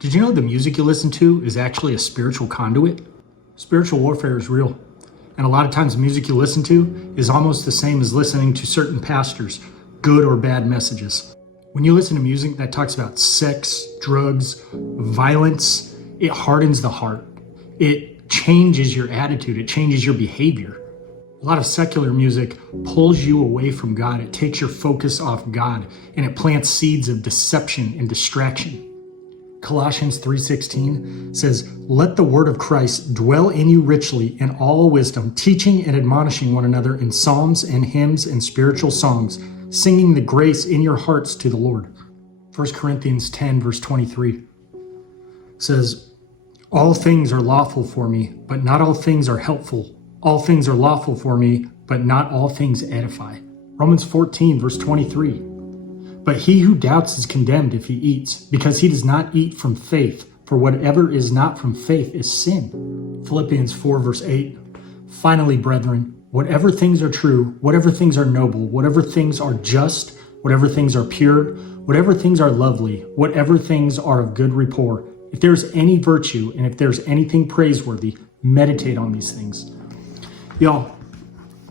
Did you know the music you listen to is actually a spiritual conduit? Spiritual warfare is real. And a lot of times the music you listen to is almost the same as listening to certain pastors, good or bad messages. When you listen to music that talks about sex, drugs, violence, it hardens the heart. It changes your attitude. It changes your behavior. A lot of secular music pulls you away from God. It takes your focus off God, and it plants seeds of deception and distraction. Colossians 3:16 says, "Let the word of Christ dwell in you richly in all wisdom, teaching and admonishing one another in psalms and hymns and spiritual songs, singing the grace in your hearts to the Lord." 1 Corinthians 10 verse 23 says, "All things are lawful for me, but not all things are helpful. All things are lawful for me, but not all things edify." Romans 14 verse 23. "But he who doubts is condemned if he eats, because he does not eat from faith, for whatever is not from faith is sin." Philippians 4 verse 8. "Finally, brethren, whatever things are true, whatever things are noble, whatever things are just, whatever things are pure, whatever things are lovely, whatever things are of good rapport, if there is any virtue and if there's anything praiseworthy, meditate on these things." Y'all,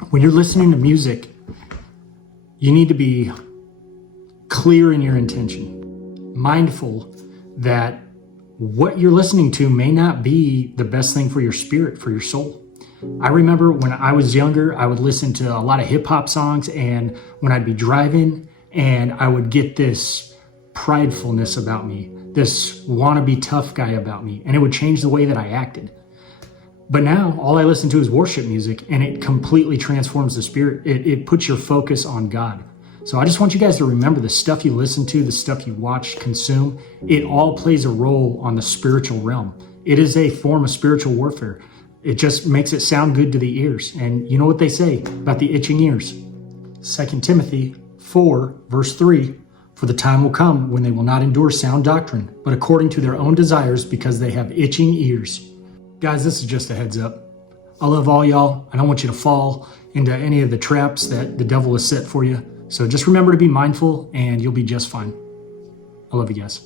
when you're listening to music, you need to be clear in your intention, mindful that what you're listening to may not be the best thing for your spirit, for your soul. I remember when I was younger, I would listen to a lot of hip hop songs, and when I'd be driving, and I would get this pridefulness about me, this wannabe tough guy about me, and it would change the way that I acted. But now all I listen to is worship music, and it completely transforms the spirit. It puts your focus on God. So I just want you guys to remember the stuff you listen to, the stuff you watch, consume, it all plays a role on the spiritual realm. It is a form of spiritual warfare. It just makes it sound good to the ears. And you know what they say about the itching ears? 2 Timothy 4 verse 3, "For the time will come when they will not endure sound doctrine, but according to their own desires, because they have itching ears." Guys, this is just a heads up. I love all y'all. I don't want you to fall into any of the traps that the devil has set for you. So just remember to be mindful, and you'll be just fine. I love you guys.